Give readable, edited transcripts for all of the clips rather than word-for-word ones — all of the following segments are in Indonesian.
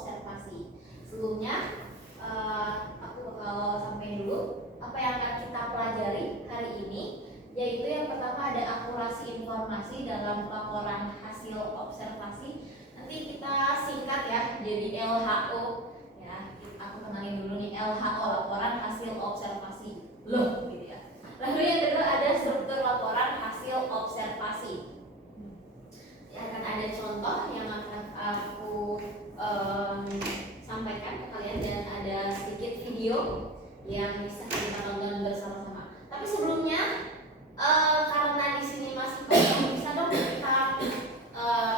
observasi. Sebelumnya aku bakal sampaikan dulu apa yang akan kita pelajari hari ini, yaitu yang pertama ada akurasi informasi dalam laporan hasil observasi. Nanti kita singkat ya jadi LHO ya. Aku kenalin dulu nih, LHO, laporan hasil observasi. Loh gitu ya. Lalu yang kedua ada struktur laporan hasil observasi. Ya, akan ada contoh yang akan aku sampaikan ke kalian dan ada sedikit video yang bisa kita tonton bersama-sama. Tapi sebelumnya karena di sini masih kosong, bisa dong kita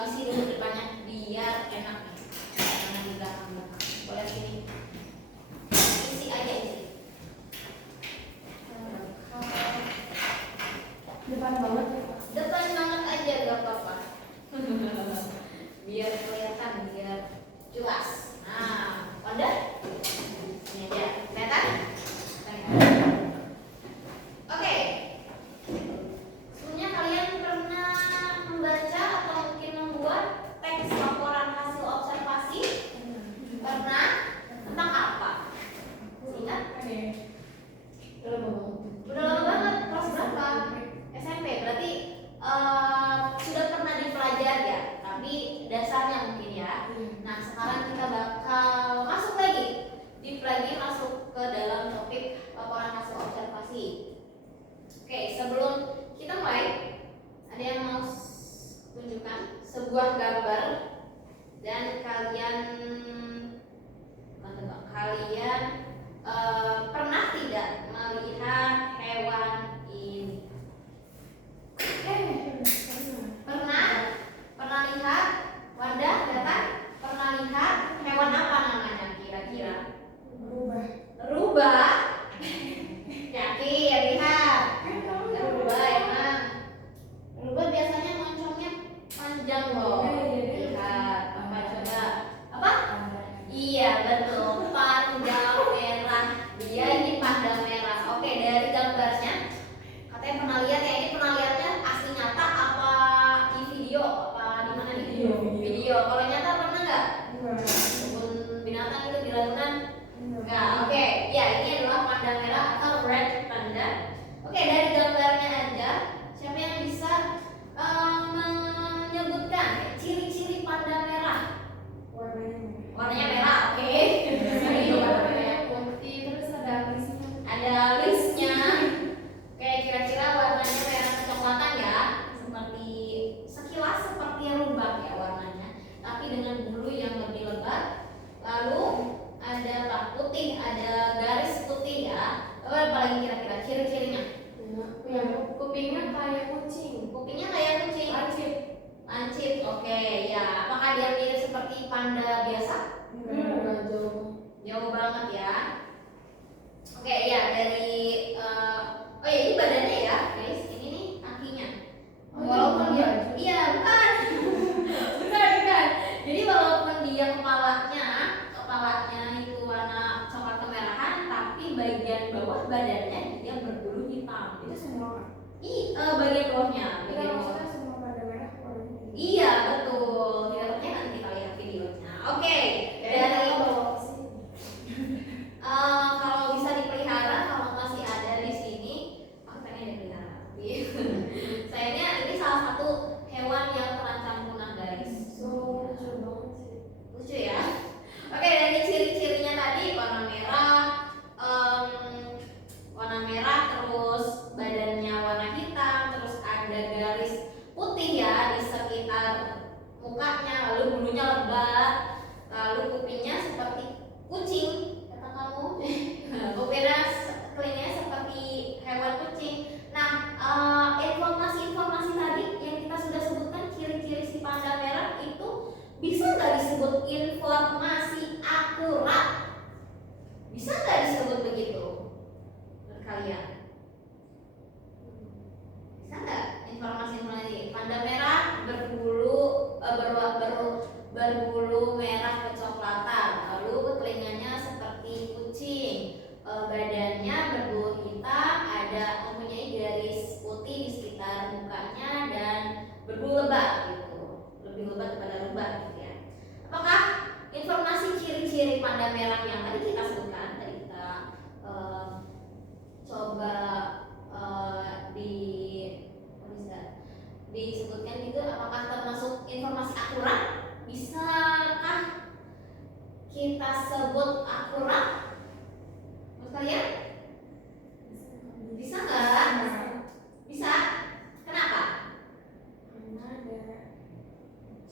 isi dulu depannya biar enak nih. Karena di belakang-belakang. Boleh sini. Isi aja isi. Depan banget ya Pak. Depan banget aja gak apa-apa. Biar kelihatan, biar jelas. Nah, udah? Ini aja. Kelihatan? Oke. Sebelumnya kalian pernah membaca atau mungkin membuat teks laporan hasil observasi? Pernah? Tentang apa? Ingat? Udah lama banget. Kelas berapa? SMP. Berarti sudah pernah dipelajari ya, tapi dasarnya mungkin ya. Nah, sekarang kita bakal masuk masuk ke dalam topik laporan hasil observasi. Oke, sebelum kita mulai, ada yang mau tunjukkan sebuah gambar dan kalian pernah tidak melihat hewan ini? Pernah lihat? Wadah, datang? Pernah lihat hewan apa namanya kira-kira? Rubah. Yakin, lihat. Rubah emang. Rubah biasanya moncongnya panjang loh. Lihat, apa coba? Apa? Iya, betul. Panda merah. Dia ini panda merah. Oke, dari gambarnya katanya pernah lihat ya, ini pernah lihatnya asli nyata apa di video? Apa di mana nih? Video. Kalau nyata pernah nggak? Kebun binatang itu di Ragunan? Enggak. Oke. Ya, ini adalah panda merah atau red panda. Oke, dari gambarnya aja, siapa yang bisa menyebutkan ciri-ciri panda merah? Warnanya merah. Oke. Warnanya putih, terus ada listnya. Oke, kira-kira warnanya merah kecoklatan ya, sekilas seperti rubah ya warnanya, tapi dengan bulu yang lebih lebat. Lalu ada putih, ada garis putih ya. Apalagi kira-kira ciri-cirinya? Kupingnya kayak kucing. Kupingnya kayak kucing. Lancip. Oke, ya. Apakah dia mirip seperti panda biasa? Jauh banget ya. Oke, ya dari oh ya, ini badannya ya, guys. Ini nih kakinya. Walaupun dia, iya bukan. bukan. Jadi walaupun dia kepalanya itu warna coklat kemerahan, tapi bagian bawah badannya dia berbulu hitam. Itu semua. Bagian bawahnya. Kita maksudnya semua pada merah warnanya. Iya betul. Tidak nanti kita lihat videonya. Oke. Dari kalau bisa dipelihara, kalau masih ada di sini, aku pengen dipelihara. Sayangnya ini salah satu hewan yang terancam punah, guys. Lucu banget sih. Lucu ya. Oke, dari ciri-cirinya tadi warna merah, terus badannya warna hitam, terus ada garis putih ya di sekitar mukanya, lalu bulunya lebat, lalu kupingnya seperti kucing. Telinganya seperti hewan kucing. Nah, informasi-informasi tadi yang kita sudah sebutkan, ciri-ciri si panda merah itu bisa nggak disebut informasi akurat? Bisa nggak disebut begitu? Menurut kalian? Bisa nggak informasi panda merah berbulu merah kecoklatan, lalu telinganya seperti kucing, badannya berbulu hitam, mempunyai garis putih di sekitar mukanya dan berbulu lebat gitu, lebih lebat daripada rubah gitu ya. Apakah informasi tanda merah yang tadi kita sebutkan, tadi kita coba disebutkan gitu, apakah termasuk informasi akurat? Bisakah kita sebut akurat? Menurut kalian? Bisa nggak? Bisa. Kenapa? Karena ada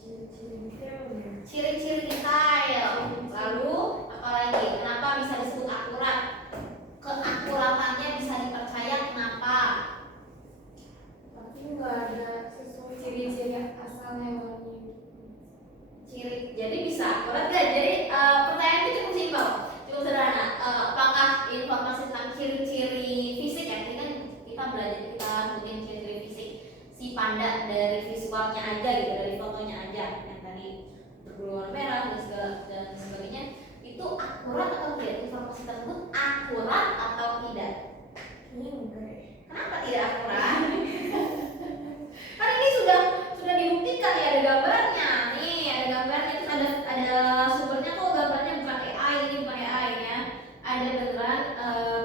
ciri-ciri detailnya. Ciri-ciri detail. Lalu apalagi? Kenapa bisa disebut akurat? Keakuratannya bisa dipercaya. Kenapa? Tapi nggak ada sesuai ciri-ciri asal hewannya gitu. Jadi bisa akurat nggak? Jadi pertanyaan itu cukup simpel, cukup sederhana. Apakah informasi tentang ciri-ciri fisik ya? Ini kan kita belajar, kita sebutin ciri-ciri fisik si panda dari visualnya aja gitu, dari fotonya aja yang tadi berbulu warna merah dan sebagainya. Itu akurat atau tidak? Informasi tersebut akurat atau tidak? Ini enggak ya. Kenapa tidak akurat? Kan ini sudah dibuktikan ya, ada gambarnya nih, ada gambarnya, terus ada sumbernya kok, gambarnya bukan AI, ini bukan AI ya, ada beneran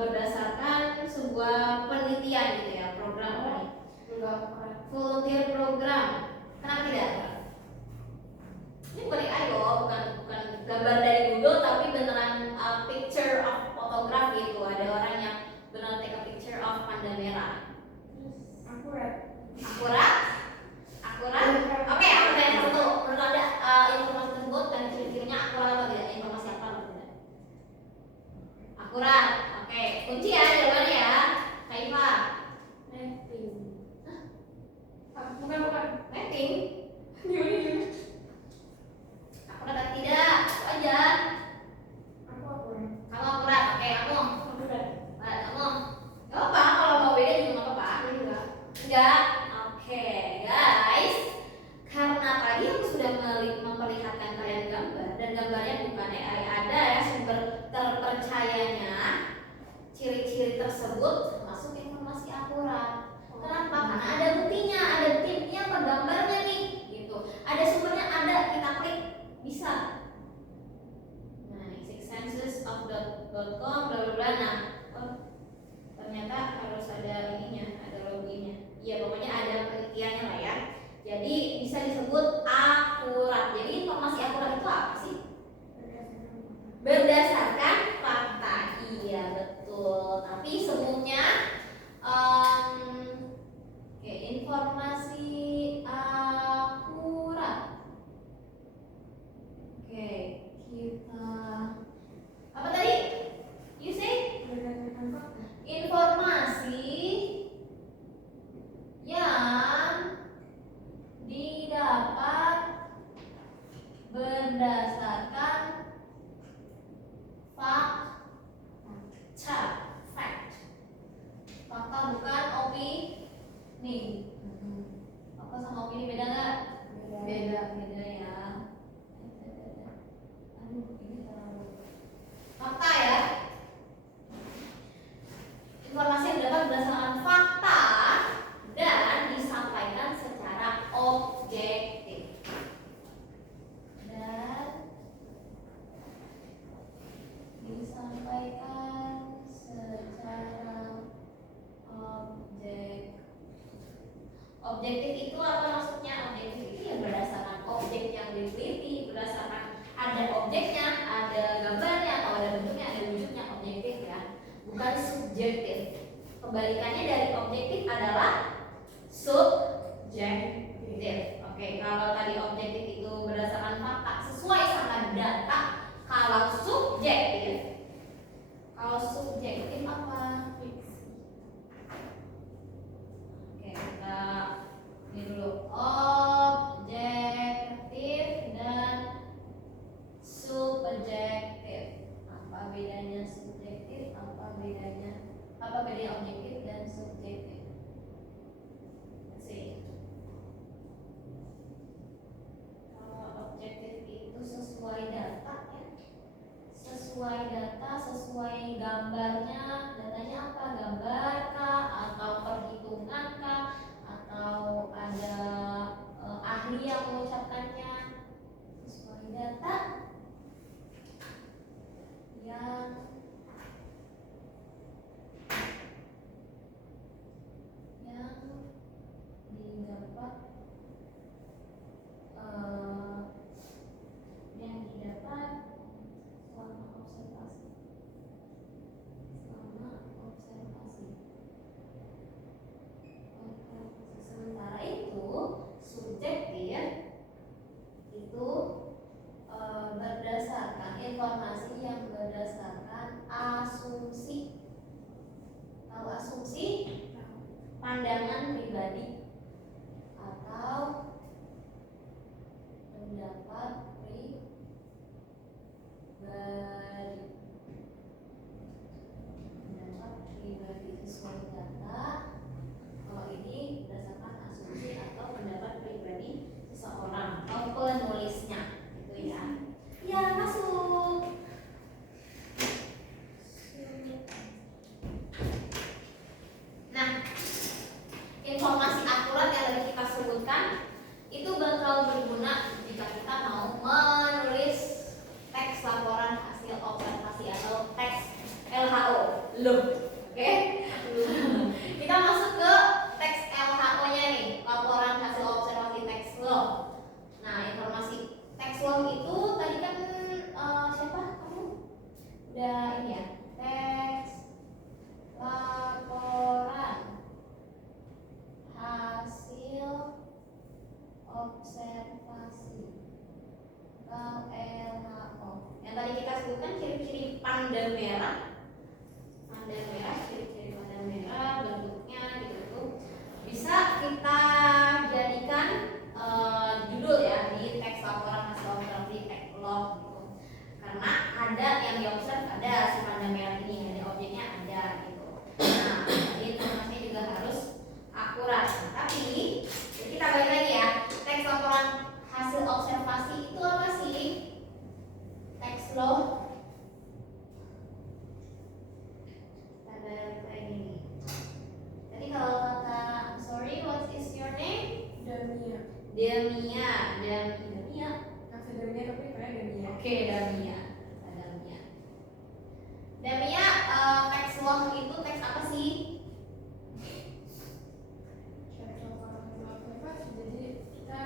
berdasarkan sebuah penelitian gitu ya, program apa nih? Enggak akurat. Volunteer program. Kenapa tidak? Ini bukan AI loh, bukan gambar dari Google, tapi beneran picture of photograph gitu, ada orang yang beneran take a picture of panda merah. Terus akurat. Akurat? Akurat? Oke, aku tanya satu. Menurut Anda informasi tersebut dan ciri-cirinya akurat atau tidak? Informasi apa atau tidak? Akurat. Oke, kunci ya jawabannya ya. Kaifa? Mapping. Hah? Bukan. Mapping? Gimana? Akurat atau tidak? Itu aja. Aku akurat. Kamu akurat. Oke, kamu? Akurat. Kamu? Gak apa-apa, kalau mau beda juga gak apa-apa. Enggak. Oke, guys. Karena tadi aku sudah memperlihatkan kalian gambar dan gambarnya bukan AI, ada ya sumber terpercayanya. Ciri-ciri tersebut termasuk informasi akurat. Kenapa? Karena ada buktinya apa gambarnya nih, gitu. Ada sumbernya, ada, kita klik bisa. Nah, sixsenses.com bla bla bla. Nah, ternyata harus ada ininya, ada loginnya. Ya pokoknya ada penelitiannya lah ya. Jadi bisa disebut akurat. Jadi informasi akurat itu apa sih? Berdasarkan fakta. Iya betul. Tapi sebelumnya informasi akurat. Oke, kita apa tadi? You say? Berdasarkan fakta. Informasi yang didapat berdasarkan fakta. Fakta bukan opini. Fakta sama opini beda nggak? Beda ya. Aduh, ini terlalu fakta ya. Informasi yang dapat berdasarkan fakta dan disampaikan secara objektif. Dan disampaikan secara objektif itu apa maksudnya? Objektif itu ya berdasarkan objek yang diteliti, berdasarkan ada objeknya, ada gambarnya atau ada bentuknya, ada wujudnya, objektif ya, bukan subjektif. Kebalikannya dari objektif adalah subjektif. Oke, kalau tadi objektif itu berdasarkan fakta sesuai sama data, kalau subjektif apa? Oke, kita ini dulu. Objektif dan subjektif. Apa bedanya subjektif? Apa bedanya objektif dan subjektif? Let's see. Kalau objektif itu sesuai data ya. Sesuai data, sesuai gambarnya. Datanya apa? Gambar kah? Atau perhitungan kah? Atau ada ahli yang mengucapkannya? Sesuai data. informasi yang berdasarkan asumsi. Tahu asumsi? Pandangan pribadi atau pendapat pribadi. Pendapat pribadi sesuai data. Kalau ini berdasarkan asumsi atau pendapat pribadi seseorang atau penulisnya, gitu ya. Ya, masuk. Nah, informasi akurat yang tadi kita sebutkan itu bakal berguna jika kita mau menulis teks laporan hasil observasi atau teks LHO. Loh, oke? Kita masuk ke teks LHO-nya nih, laporan hasil observasi teks log. Nah, informasi teks log itu tadi kan siapa? Kamu udah ini ya? Teks laporan hasil observasi LHO. Yang tadi kita sebutkan ciri-ciri panda merah. Panda merah, ciri-ciri panda merah bentuknya gitu tuh. Bisa kita jadikan judul ya di teks laporan hasil observasi teks log gitu. Karena ada yang diobserv, ada si panda merah ini, ada objeknya ada gitu. Nah, jadi informasinya juga harus akurat. Tapi kita balik lagi ya, teks laporan hasil observasi itu apa sih? Teks log. Kita balik lagi nih. Tadi kalau kata, I'm sorry, what is your name? Damia. Damia. Damia. Kata Damia tapi kayak Damia. Oke, Damia. Damia. Damia, teks log itu teks apa sih? Teks laporan hasil observasi. Jadi kita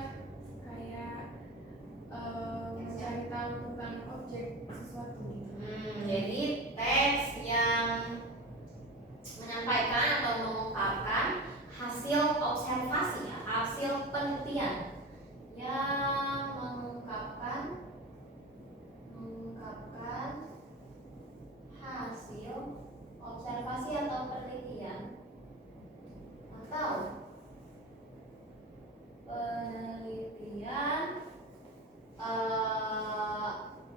kayak mencari tahu tentang objek sesuatu gitu. Jadi teks yang menyampaikan atau mengungkapkan hasil observasi ya, hasil penelitian yang mengungkapkan hasil observasi atau penelitian atau penelitian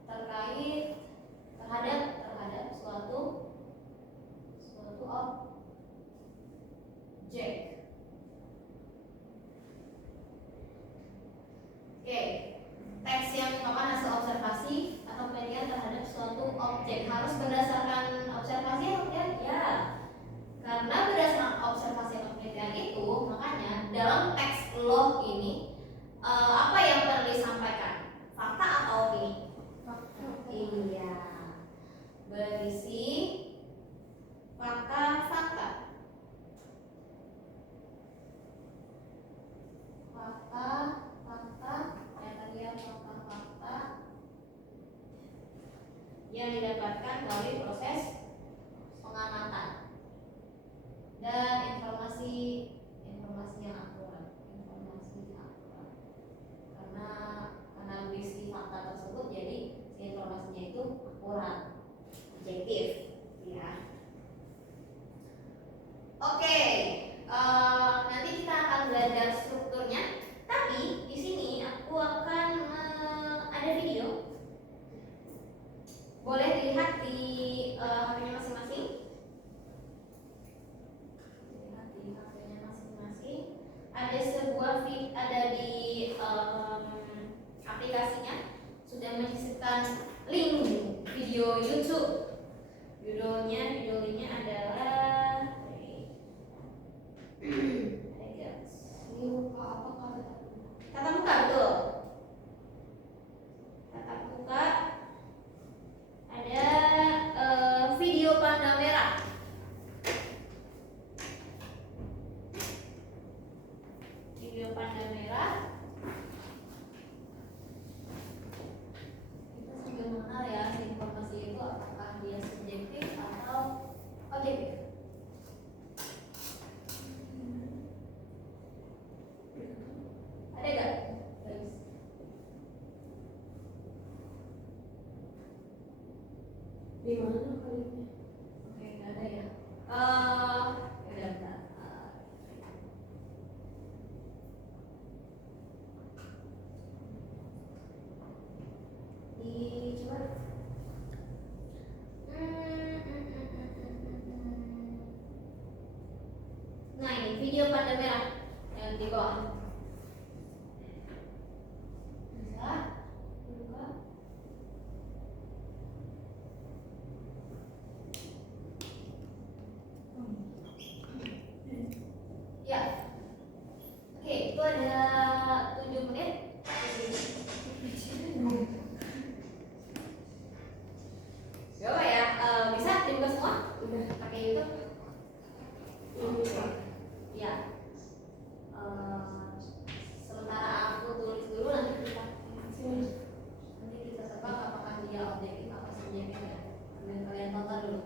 terkait terhadap suatu objek. Oke, teks yang mengungkapkan hasil observasi atau penelitian terhadap suatu objek harus berdasarkan observasi atau penelitian? Ya, karena berdasarkan observasi atau penelitian itu, makanya dalam teks log ini apa yang perlu disampaikan? Fakta atau opini? Fakta. Iya, berisi fakta-fakta. Fakta-fakta yang tadi ya, fakta-fakta yang didapatkan melalui proses pengamatan dan informasi yang akurat. Karena berisi fakta tersebut, jadi informasinya itu akurat, objektif, ya. Oke, nanti kita akan belajar strukturnya. Tapi di sini aku akan ada video. Boleh dilihat di HP-nya masing-masing. Lihat di HP-nya masing-masing. Ada sebuah ada di aplikasinya sudah menyisipkan link video YouTube. Judulnya adalah tatap muka, betul. Tatap muka. Ada video panda merah. Video panda merah. Kita juga mengenal ya, informasi itu apakah dia subjektif atau Di mana kalinya? Oke, nggak ada ya. Ya udah bentar. Coba. Nah ini video pada merah yang di bawah. Bisa buka. Ya. Oke, itu ada 7 menit. Coba ya, bisa dibuka semua? Udah. Pakai YouTube? Oke. Ya. Sementara aku tulis dulu nanti kita tebak apakah dia objektif atau subjektif ya. Dan kalian tonton dulu.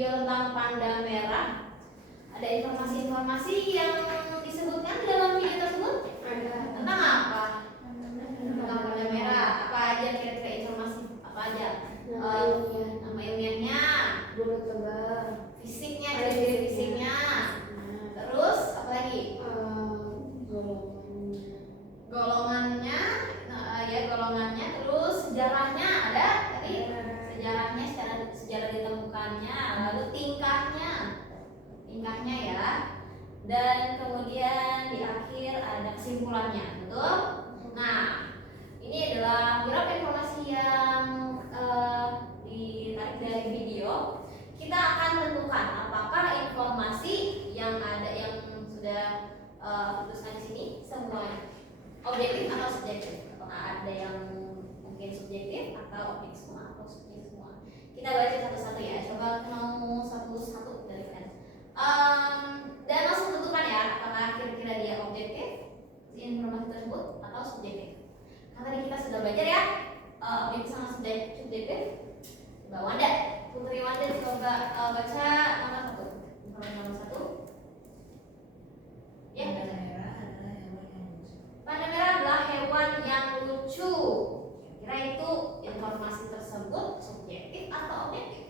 video tentang panda merah, ada informasi-informasi yang disebutkan di dalam video tersebut? Tentang apa? Tentang panda merah. Apa aja kira-kira informasi? Apa aja? Nama ilmiahnya, fisiknya, ciri-ciri fisiknya. Terus apa lagi? Golongannya, golongannya. Terus sejarahnya ada tadi. Sejarahnya, sejarah ditemukannya, lalu tingkahnya ya, dan kemudian di akhir ada kesimpulannya, betul? Nah, ini adalah beberapa informasi yang ditarik dari video. Kita akan tentukan apakah informasi yang ada yang sudah tuliskan di sini semua objektif atau subjektif. Apakah ada yang mungkin subjektif atau objektif semua atau subjektif semua. Kita baca satu-satu ya. Coba mau satu-satu dari kalian. Dan langsung tentukan ya apakah kira-kira dia objektif informasi tersebut atau subjektif. Karena tadi kita sudah belajar ya objektif sama subjektif. Coba Wanda, Putri Wanda coba baca nomor 1. Informasi nomor 1. Ya. Panda merah adalah hewan yang lucu. Kira itu informasi tersebut subjektif atau objektif?